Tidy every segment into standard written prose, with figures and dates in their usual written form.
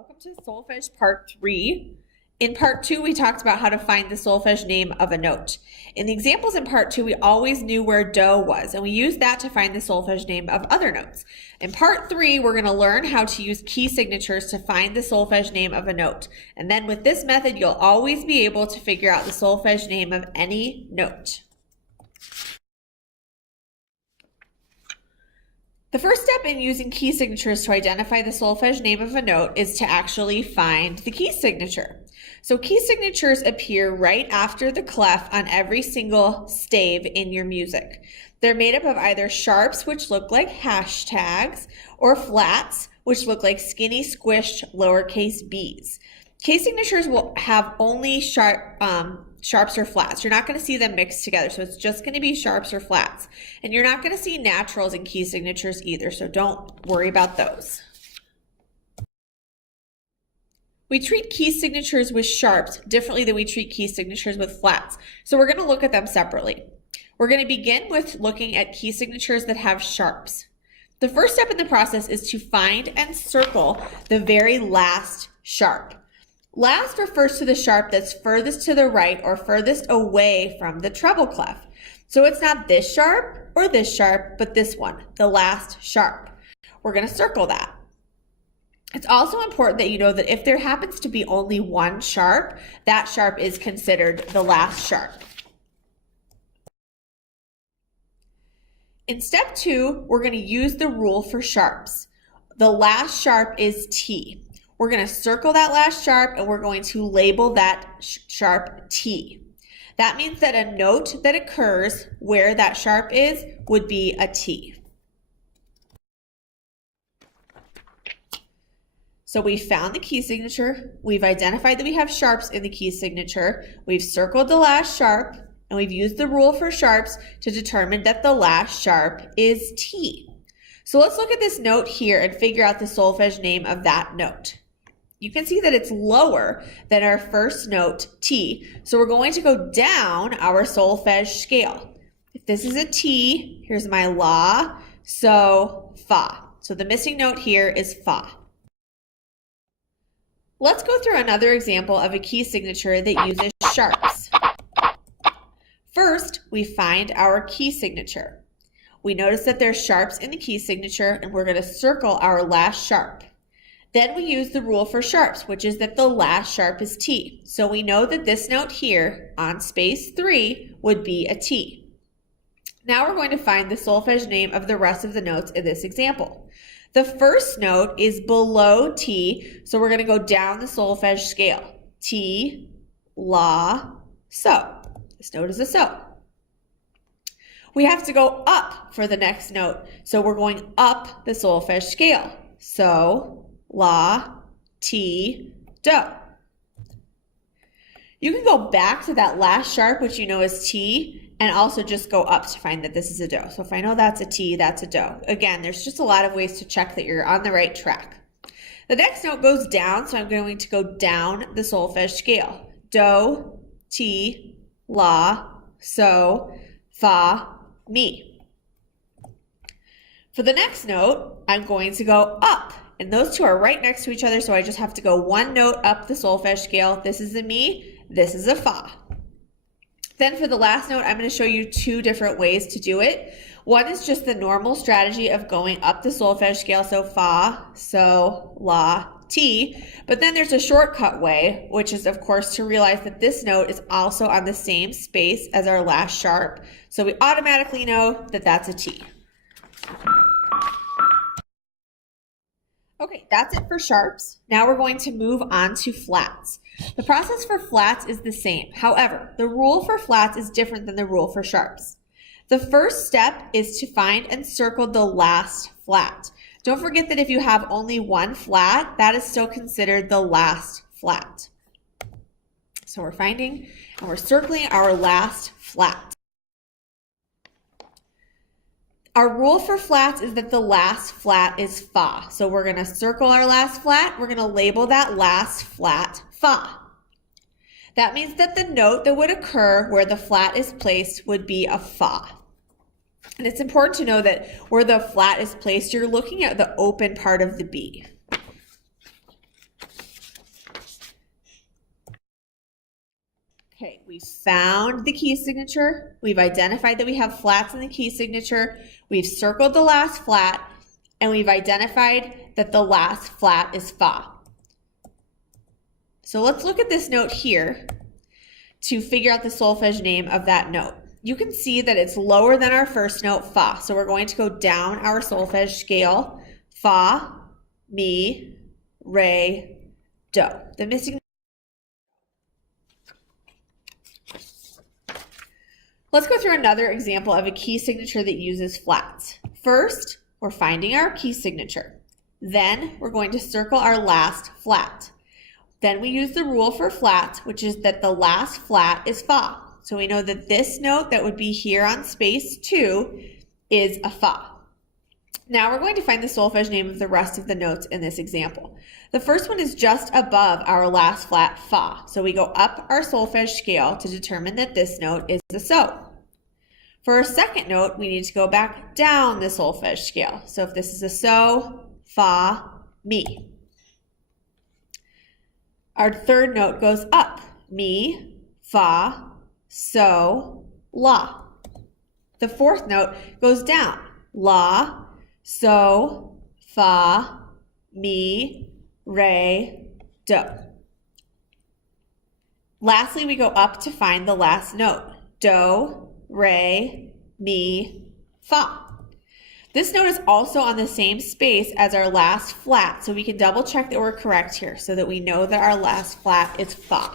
Welcome to Solfege Part 3. In Part 2, we talked about how to find the solfege name of a note. In the examples in Part 2, we always knew where do was, and we used that to find the solfege name of other notes. In Part 3, we're going to learn how to use key signatures to find the solfege name of a note. And then with this method, you'll always be able to figure out the solfege name of any note. The first step in using key signatures to identify the solfege name of a note is to actually find the key signature. So key signatures appear right after the clef on every single stave in your music. They're made up of either sharps, which look like hashtags, or flats, which look like skinny squished lowercase b's. Key signatures will have only sharps or flats. You're not going to see them mixed together, so it's just going to be sharps or flats. And you're not going to see naturals in key signatures either, so don't worry about those. We treat key signatures with sharps differently than we treat key signatures with flats, so we're going to look at them separately. We're going to begin with looking at key signatures that have sharps. The first step in the process is to find and circle the very last sharp. Last refers to the sharp that's furthest to the right or furthest away from the treble clef. So it's not this sharp or this sharp, but this one, the last sharp. We're going to circle that. It's also important that you know that if there happens to be only one sharp, that sharp is considered the last sharp. In step 2, we're going to use the rule for sharps. The last sharp is T. We're going to circle that last sharp and we're going to label that sharp T. That means that a note that occurs where that sharp is would be a T. So we found the key signature, we've identified that we have sharps in the key signature, we've circled the last sharp, and we've used the rule for sharps to determine that the last sharp is T. So let's look at this note here and figure out the solfege name of that note. You can see that it's lower than our first note, T, so we're going to go down our solfege scale. If this is a T, here's my La, So, Fa. So the missing note here is Fa. Let's go through another example of a key signature that uses sharps. First, we find our key signature. We notice that there's sharps in the key signature and we're going to circle our last sharp. Then we use the rule for sharps, which is that the last sharp is T. So we know that this note here on space 3 would be a T. Now we're going to find the solfege name of the rest of the notes in this example. The first note is below T, so we're going to go down the solfege scale. T, La, So. This note is a So. We have to go up for the next note, so we're going up the solfege scale. So, La, Ti, Do. You can go back to that last sharp, which you know is T, and also just go up to find that this is a Do. So if I know that's a T, that's a Do. Again, there's just a lot of ways to check that you're on the right track. The next note goes down, so I'm going to go down the solfege scale. Do, Ti, La, So, Fa, Mi. For the next note, I'm going to go up. And those two are right next to each other, so I just have to go one note up the solfege scale. This is a Mi, this is a Fa. Then for the last note, I'm going to show you two different ways to do it. One is just the normal strategy of going up the solfege scale, so Fa, So, La, Ti. But then there's a shortcut way, which is of course to realize that this note is also on the same space as our last sharp. So we automatically know that that's a T. Okay, that's it for sharps. Now we're going to move on to flats. The process for flats is the same. However, the rule for flats is different than the rule for sharps. The first step is to find and circle the last flat. Don't forget that if you have only one flat, that is still considered the last flat. So we're finding and we're circling our last flat. Our rule for flats is that the last flat is Fa. So we're going to circle our last flat. We're going to label that last flat Fa. That means that the note that would occur where the flat is placed would be a Fa. And it's important to know that where the flat is placed, you're looking at the open part of the B. Okay, we found the key signature. We've identified that we have flats in the key signature. We've circled the last flat, and we've identified that the last flat is fa. So let's look at this note here to figure out the solfege name of that note. You can see that it's lower than our first note, fa. So we're going to go down our solfege scale. Fa, mi, re, do. The missing. Let's go through another example of a key signature that uses flats. First, we're finding our key signature. Then we're going to circle our last flat. Then we use the rule for flats, which is that the last flat is fa. So we know that this note that would be here on space 2 is a fa. Now we're going to find the solfege name of the rest of the notes in this example. The first one is just above our last flat fa. So we go up our solfege scale to determine that this note is a so. For our second note, we need to go back down the solfege scale. So if this is a so, fa, mi. Our third note goes up, mi, fa, so, la. The fourth note goes down, la, so, fa, mi, re, do. Lastly, we go up to find the last note, do, re, mi, fa. This note is also on the same space as our last flat, so we can double check that we're correct here so that we know that our last flat is fa.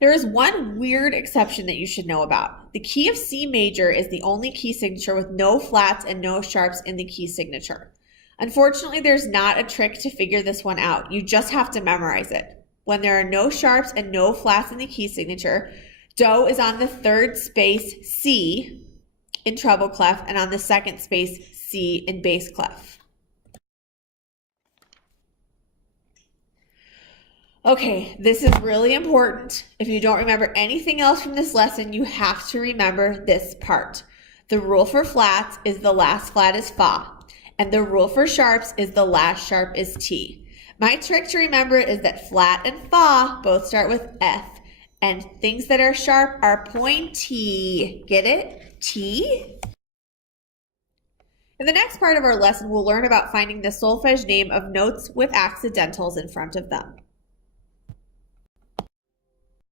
There is one weird exception that you should know about. The key of C major is the only key signature with no flats and no sharps in the key signature. Unfortunately, there's not a trick to figure this one out. You just have to memorize it. When there are no sharps and no flats in the key signature, do is on the third space C in treble clef and on the second space C in bass clef. Okay, this is really important. If you don't remember anything else from this lesson, you have to remember this part. The rule for flats is the last flat is fa, and the rule for sharps is the last sharp is T. My trick to remember is that flat and fa both start with F, and things that are sharp are pointy. Get it? T? In the next part of our lesson, we'll learn about finding the solfege name of notes with accidentals in front of them.